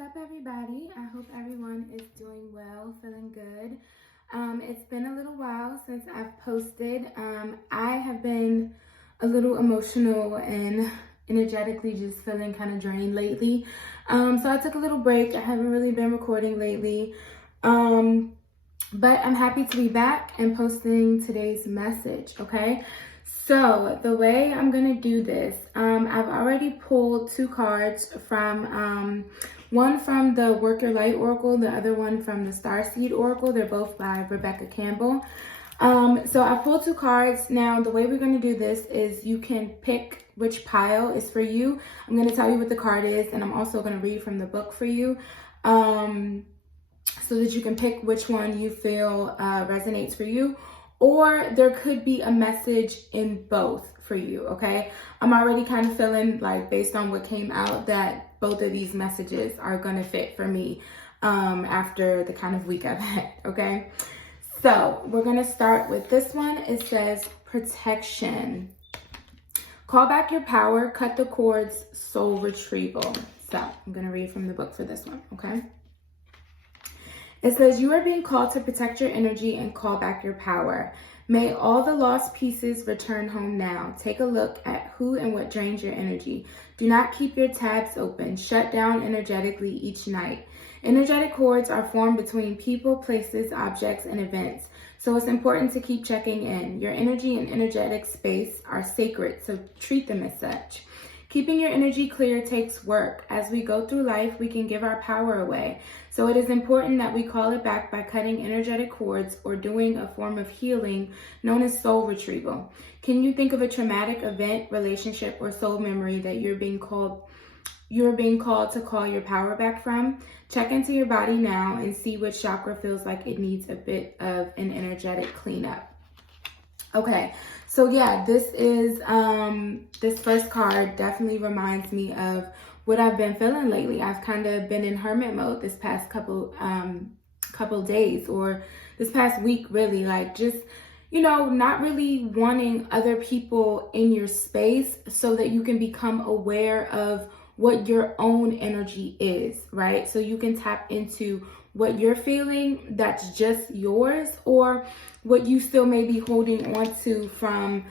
up, everybody? I hope everyone is doing well, feeling good. It's been a little while since I've posted. I have been a little emotional and energetically just feeling kind of drained lately. So I took a little break. I haven't really been recording lately. But I'm happy to be back and posting today's message, okay? So the way I'm gonna do this, I've already pulled two cards from, one from the Work Your Light Oracle, the other one from the Starseed Oracle. They're both by Rebecca Campbell. So I pulled two cards. Now, the way we're gonna do this is you can pick which pile is for you. I'm gonna tell you what the card is, and I'm also gonna read from the book for you. So that you can pick which one you feel resonates for you, or there could be a message in both for you, okay? I'm already kind of feeling like, based on what came out, that both of these messages are gonna fit for me after the kind of week I've had, okay? So we're gonna start with this one. It says protection. Call back your power, cut the cords, soul retrieval. So I'm gonna read from the book for this one, okay? It says, you are being called to protect your energy and call back your power. May all the lost pieces return home now. Take a look at who and what drains your energy. Do not keep your tabs open. Shut down energetically each night. Energetic cords are formed between people, places, objects, and events. So it's important to keep checking in. Your energy and energetic space are sacred, so treat them as such. Keeping your energy clear takes work. As we go through life, we can give our power away. So it is important that we call it back by cutting energetic cords or doing a form of healing known as soul retrieval. Can you think of a traumatic event, relationship, or soul memory that you're being called to call your power back from? Check into your body now and see which chakra feels like it needs a bit of an energetic cleanup. Okay, so yeah, this is this first card definitely reminds me of what I've been feeling lately. I've kind of been in hermit mode this past couple days, or this past week, really, like just, you know, not really wanting other people in your space so that you can become aware of what your own energy is, right? So you can tap into what you're feeling that's just yours, or what you still may be holding on to from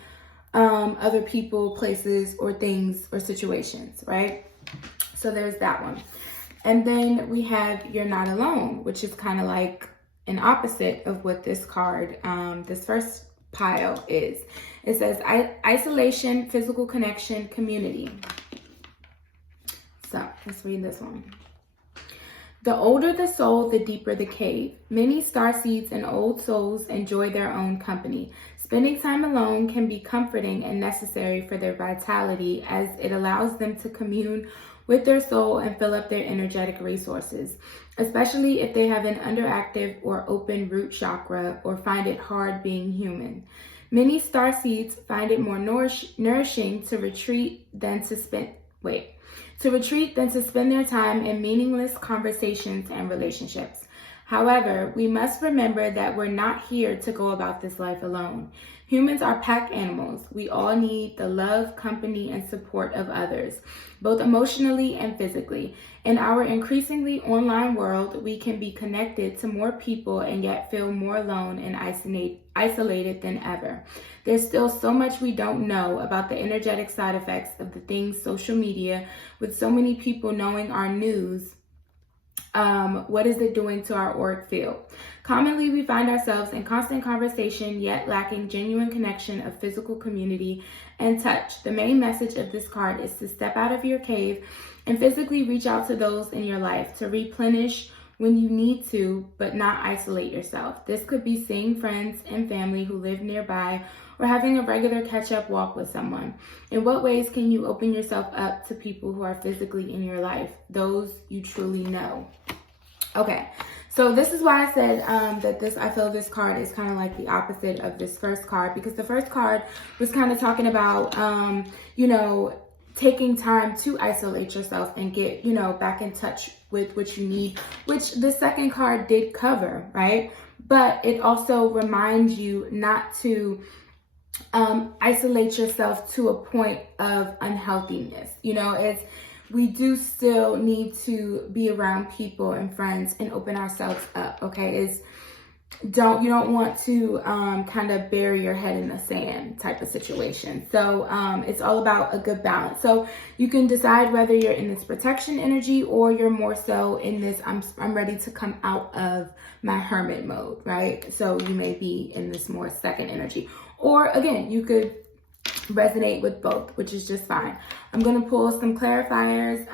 other people, places, or things, or situations, right? So there's that one. And then we have You're Not Alone, which is kind of like an opposite of what this card, this first pile is. It says isolation, physical connection, community. So let's read this one. The older the soul, the deeper the cave. Many starseeds and old souls enjoy their own company. Spending time alone can be comforting and necessary for their vitality, as it allows them to commune with their soul and fill up their energetic resources, especially if they have an underactive or open root chakra or find it hard being human. Many starseeds find it more nourishing to retreat than to spend their time in meaningless conversations and relationships. However, we must remember that we're not here to go about this life alone. Humans are pack animals. We all need the love, company, and support of others, both emotionally and physically. In our increasingly online world, we can be connected to more people and yet feel more alone and isolated than ever. There's still so much we don't know about the energetic side effects of the things social media, with so many people knowing our news. What is it doing to our auric field? Commonly, we find ourselves in constant conversation, yet lacking genuine connection of physical community and touch. The main message of this card is to step out of your cave and physically reach out to those in your life, to replenish when you need to, but not isolate yourself. This could be seeing friends and family who live nearby, or having a regular catch-up walk with someone. In what ways can you open yourself up to people who are physically in your life, those you truly know? Okay, so this is why I said I feel this card is kind of like the opposite of this first card, because the first card was kind of talking about, taking time to isolate yourself and get, back in touch with what you need, which the second card did cover, right? But it also reminds you not to isolate yourself to a point of unhealthiness. It's we do still need to be around people and friends and open ourselves up, okay? You don't want to kind of bury your head in the sand type of situation. So it's all about a good balance. So you can decide whether you're in this protection energy or you're more so in this I'm ready to come out of my hermit mode, right? So you may be in this more second energy. Or again, you could resonate with both, which is just fine. I'm going to pull some clarifiers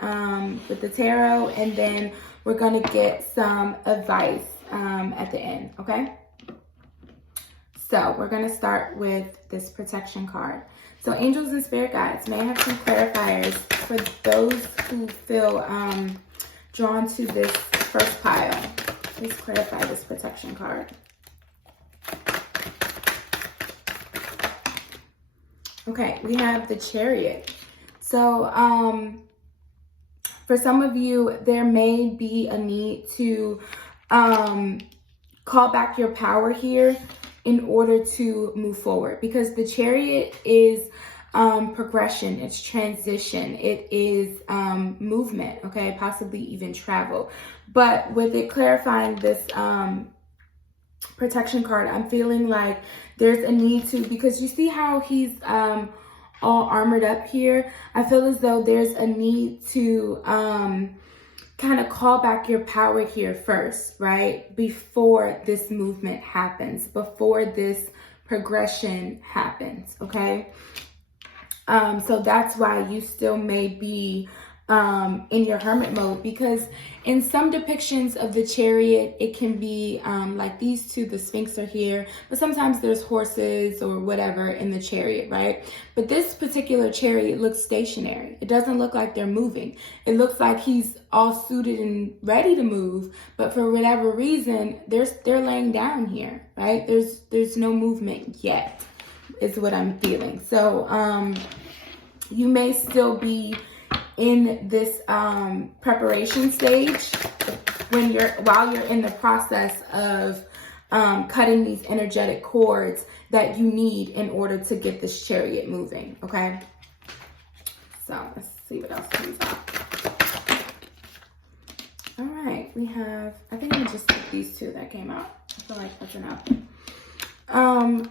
with the tarot, and then we're going to get some advice at the end, okay? So we're going to start with this protection card. So angels and spirit guides, may I have some clarifiers for those who feel drawn to this first pile? Please clarify this protection card. Okay, we have the Chariot. So for some of you, there may be a need to call back your power here in order to move forward, because the Chariot is progression, it's transition, it is movement, okay, possibly even travel. But with it clarifying this protection card, I'm feeling like there's a need to, because you see how he's all armored up here, I feel as though there's a need to kind of call back your power here first, right? Before this movement happens, before this progression happens, okay? So that's why you still may be in your hermit mode, because in some depictions of the Chariot, it can be like these two, the Sphinx are here, but sometimes there's horses or whatever in the Chariot, right? But this particular Chariot looks stationary. It doesn't look like they're moving. It looks like he's all suited and ready to move, but for whatever reason, they're laying down here, right? There's no movement yet, is what I'm feeling. So you may still be in this preparation stage while you're in the process of cutting these energetic cords that you need in order to get this Chariot moving, okay? So let's see what else comes out. All right, we have, I think we just took these two that came out. I feel like that's enough.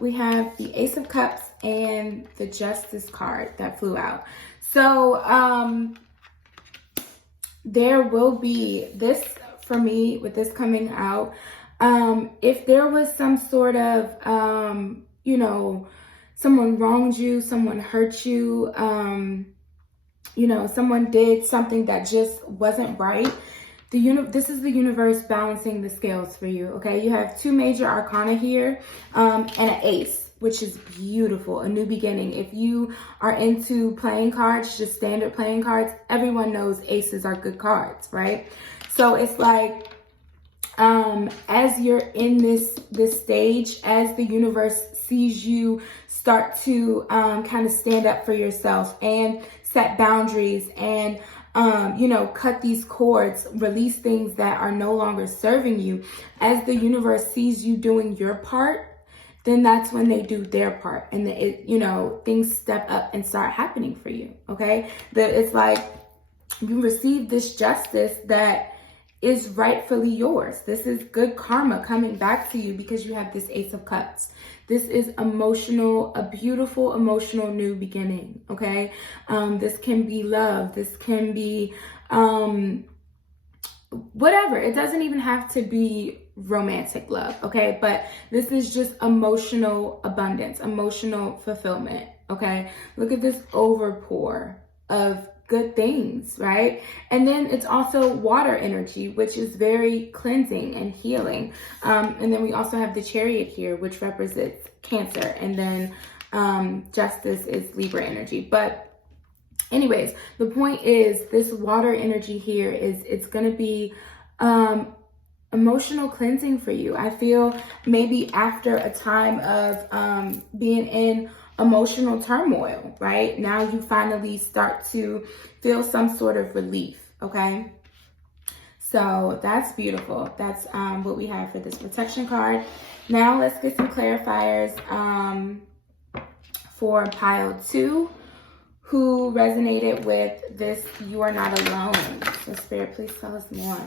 We have the Ace of Cups and the Justice card that flew out. So there will be this, for me, with this coming out, if there was some sort of, you know, someone wronged you, someone hurt you, you know, someone did something that just wasn't right, this is the universe balancing the scales for you, okay? You have two major arcana here and an ace, which is beautiful, a new beginning. If you are into playing cards, just standard playing cards, everyone knows aces are good cards, right? So it's like, as you're in this stage, as the universe sees you start to kind of stand up for yourself and set boundaries and you know, cut these cords, release things that are no longer serving you, as the universe sees you doing your part, then that's when they do their part, and you know, things step up and start happening for you, okay? It's like you receive this justice that is rightfully yours. This is good karma coming back to you because you have this Ace of Cups. This is emotional, a beautiful emotional new beginning, okay? This can be love. This can be whatever. It doesn't even have to be romantic love, okay? But this is just emotional abundance, emotional fulfillment, okay? Look at this overpour of good things, right? And then it's also water energy, which is very cleansing and healing. And then we also have the Chariot here, which represents Cancer. And then Justice is Libra energy. But anyways, the point is this water energy here it's going to be emotional cleansing for you. I feel maybe after a time of being in emotional turmoil, right? Now you finally start to feel some sort of relief, okay? So that's beautiful. That's what we have for this protection card. Now let's get some clarifiers for pile 2, who resonated with this You Are Not Alone. So Spirit, please tell us more.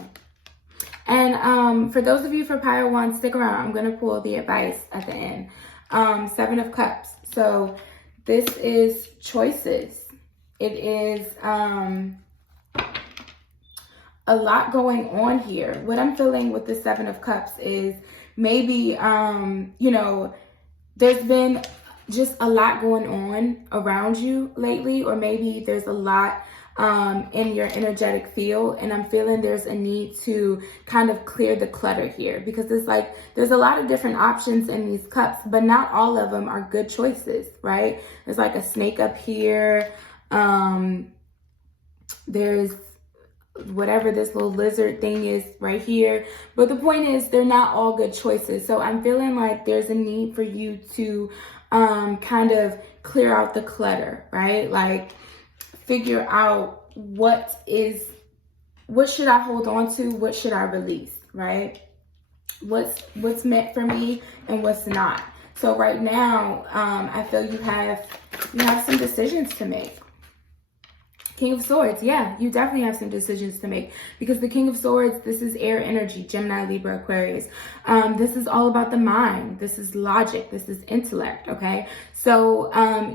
And for those of you for Pile 1, stick around. I'm going to pull the advice at the end. 7 of Cups. So this is choices. It is a lot going on here. What I'm feeling with the 7 of Cups is maybe, you know, there's been just a lot going on around you lately, or maybe there's a lot in your energetic field, and I'm feeling there's a need to kind of clear the clutter here, because it's like there's a lot of different options in these cups, but not all of them are good choices, right? There's like a snake up here. There's whatever this little lizard thing is right here, but the point is they're not all good choices. So I'm feeling like there's a need for you to kind of clear out the clutter, right? Like figure out what should I hold on to, what should I release, right? What's meant for me and what's not. So right now, I feel you have some decisions to make. King of Swords, yeah, you definitely have some decisions to make, because the King of Swords, this is air energy, Gemini, Libra, Aquarius. This is all about the mind. This is logic. This is intellect, okay? So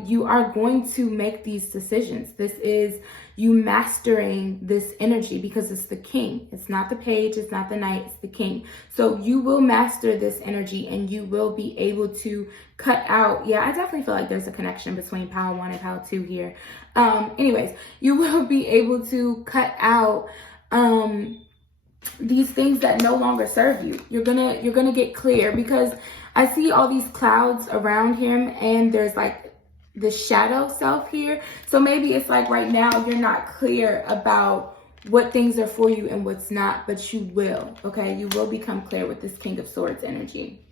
you are going to make these decisions. This is you mastering this energy, because it's the king. It's not the page. It's not the knight. It's the king. So you will master this energy, and you will be able to cut out. Yeah, I definitely feel like there's a connection between Pile 1 and Pile 2 here. Anyways, you will be able to cut out these things that no longer serve you. You're gonna get clear, because I see all these clouds around him, and there's like the shadow self here. So maybe it's like right now you're not clear about what things are for you and what's not, but you will, okay? You will become clear with this King of Swords energy.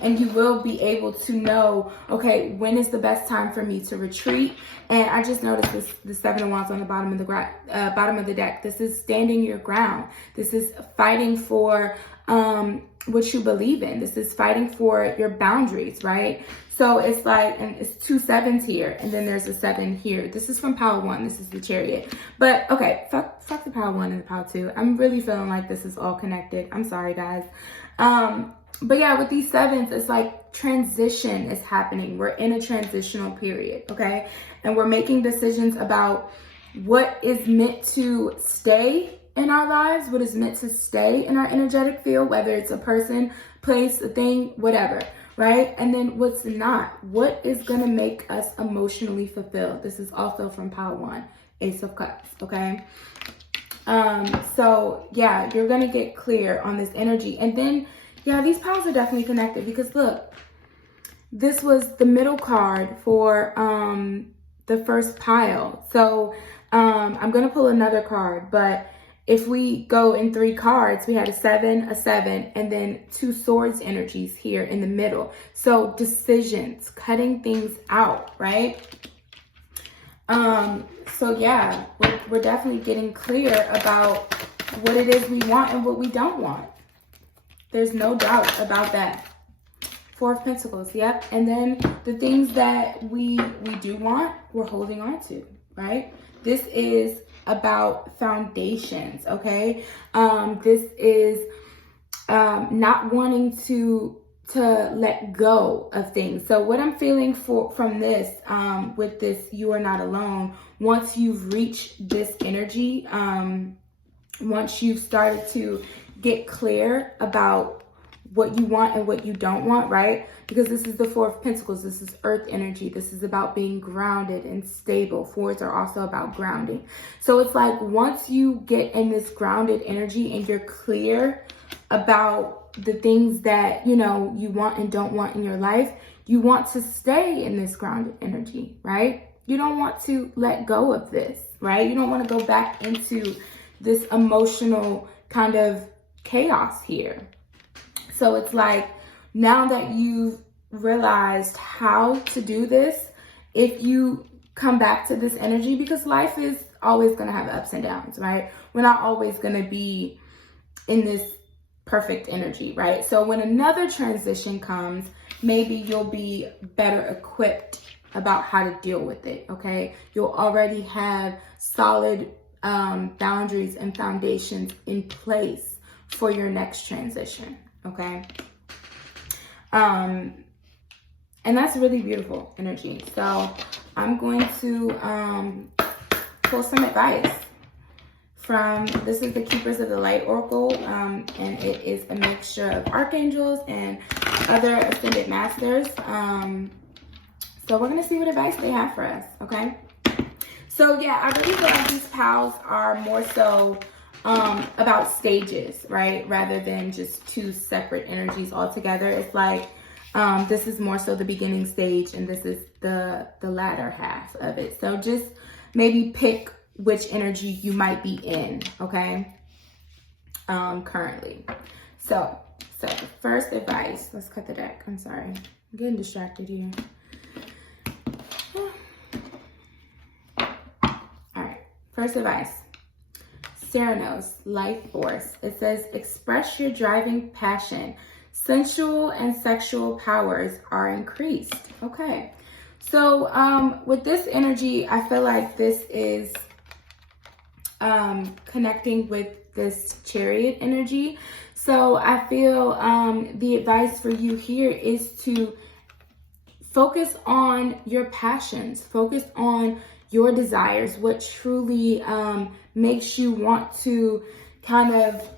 And you will be able to know, okay, when is the best time for me to retreat? And I just noticed this, the 7 of Wands on the bottom of the deck. This is standing your ground. This is fighting for what you believe in. This is fighting for your boundaries, right? So it's like, and it's 2 7s here, and then there's a 7 here. This is from Pile 1. This is the Chariot. But okay, fuck the Pile 1 and the Pile 2. I'm really feeling like this is all connected. I'm sorry, guys. But yeah, with these 7s, it's like transition is happening. We're in a transitional period, okay? And we're making decisions about what is meant to stay in our lives, what is meant to stay in our energetic field, whether it's a person, place, a thing, whatever, right? And then what's not, what is gonna make us emotionally fulfilled. This is also from Pile 1, Ace of Cups, okay? So yeah, you're gonna get clear on this energy. And then, yeah, these piles are definitely connected, because look, this was the middle card for the first pile. So I'm gonna pull another card, but if we go in 3 cards, we had a 7, and then 2 swords energies here in the middle. So decisions, cutting things out, right? So yeah, we're definitely getting clear about what it is we want and what we don't want. There's no doubt about that. 4 of Pentacles, yep. And then the things that we do want, we're holding on to, right? This is about foundations, okay? This is not wanting to let go of things. So what I'm feeling from this, with this You Are Not Alone, once you've reached this energy, once you've started to get clear about what you want and what you don't want, right? Because this is the 4 of Pentacles. This is earth energy. This is about being grounded and stable. 4s are also about grounding. So it's like once you get in this grounded energy and you're clear about the things that, you know, you want and don't want in your life, you want to stay in this grounded energy, right? You don't want to let go of this, right? You don't want to go back into this emotional kind of chaos here. So it's like, now that you've realized how to do this, if you come back to this energy, because life is always going to have ups and downs, right? We're not always going to be in this perfect energy, right? So when another transition comes, maybe you'll be better equipped about how to deal with it, okay? You'll already have solid boundaries and foundations in place for your next transition, okay? And that's really beautiful energy. So I'm going to pull some advice from, this is the Keepers of the Light Oracle, and it is a mixture of archangels and other ascended masters. So we're gonna see what advice they have for us, okay? So yeah, I really feel like these pals are more so about stages, right? Rather than just two separate energies altogether. It's like this is more so the beginning stage and this is the latter half of it. So just maybe pick which energy you might be in, okay? Currently. So first advice, let's cut the deck. I'm sorry, I'm getting distracted here. All right, first advice. Ceranos, Life Force. It says, express your driving passion. Sensual and sexual powers are increased. Okay. So with this energy, I feel like this is connecting with this Chariot energy. So I feel the advice for you here is to focus on your passions, focus on your desires, what truly makes you want to kind of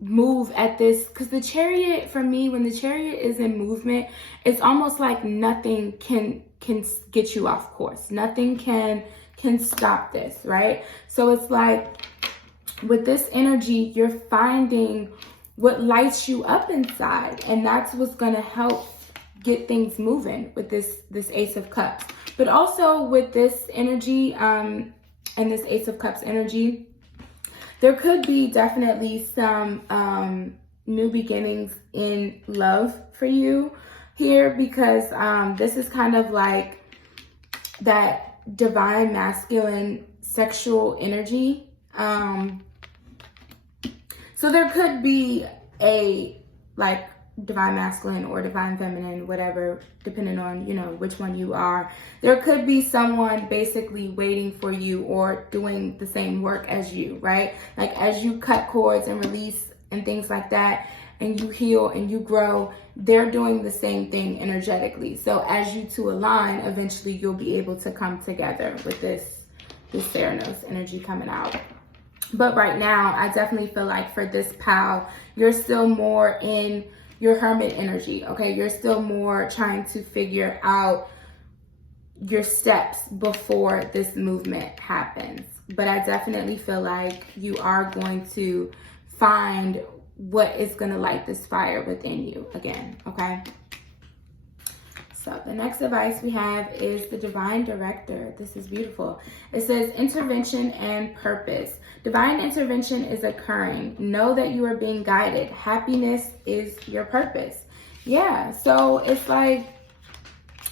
move at this. Because the Chariot, for me, when the Chariot is in movement, it's almost like nothing can get you off course. Nothing can stop this, right? So it's like with this energy, you're finding what lights you up inside, and that's what's going to help get things moving with this Ace of Cups. But also with this energy and this Ace of Cups energy, there could be definitely some new beginnings in love for you here, because this is kind of like that divine masculine sexual energy. So there could be a like divine masculine or divine feminine, whatever, depending on, you know, which one you are. There could be someone basically waiting for you or doing the same work as you, right? Like as you cut cords and release and things like that, and you heal and you grow, they're doing the same thing energetically. So as you two align, eventually you'll be able to come together with this Theranos energy coming out. But right now, I definitely feel like for this pal, you're still more in your Hermit energy, okay? You're still more trying to figure out your steps before this movement happens. But I definitely feel like you are going to find what is going to light this fire within you again, okay? So the next advice we have is the Divine Director. This is beautiful. It says intervention and purpose. Divine intervention is occurring. Know that you are being guided. Happiness is your purpose. Yeah, so it's like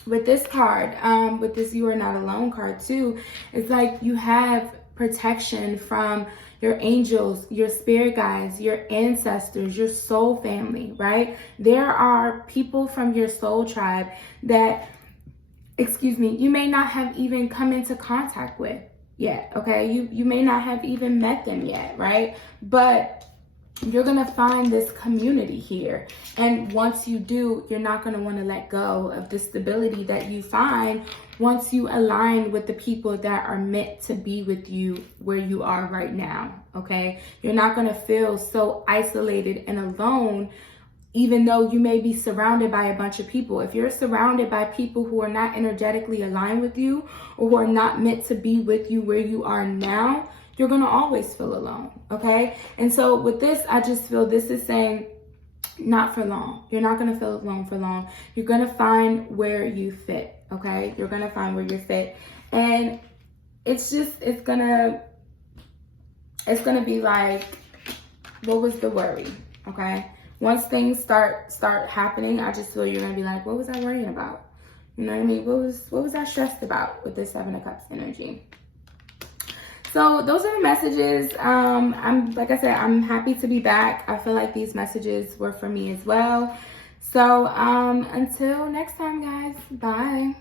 with this card, with this You Are Not Alone card too, it's like you have protection from your angels, your spirit guides, your ancestors, your soul family, right? There are people from your soul tribe that, you may not have even come into contact with yet, okay? You may not have even met them yet, right? But you're gonna find this community here. And once you do, you're not gonna wanna let go of the stability that you find once you align with the people that are meant to be with you where you are right now, okay? You're not gonna feel so isolated and alone, even though you may be surrounded by a bunch of people. If you're surrounded by people who are not energetically aligned with you or who are not meant to be with you where you are now, you're gonna always feel alone, okay? And so with this, I just feel this is saying not for long. You're not gonna feel alone for long. You're gonna find where you fit, okay? You're gonna find where you fit. And it's gonna be like, what was the worry, okay? Once things start happening, I just feel you're gonna be like, what was I worrying about? You know what I mean? What was I stressed about with this Seven of Cups energy? So those are the messages. Like I said, I'm happy to be back. I feel like these messages were for me as well. So until next time, guys, bye.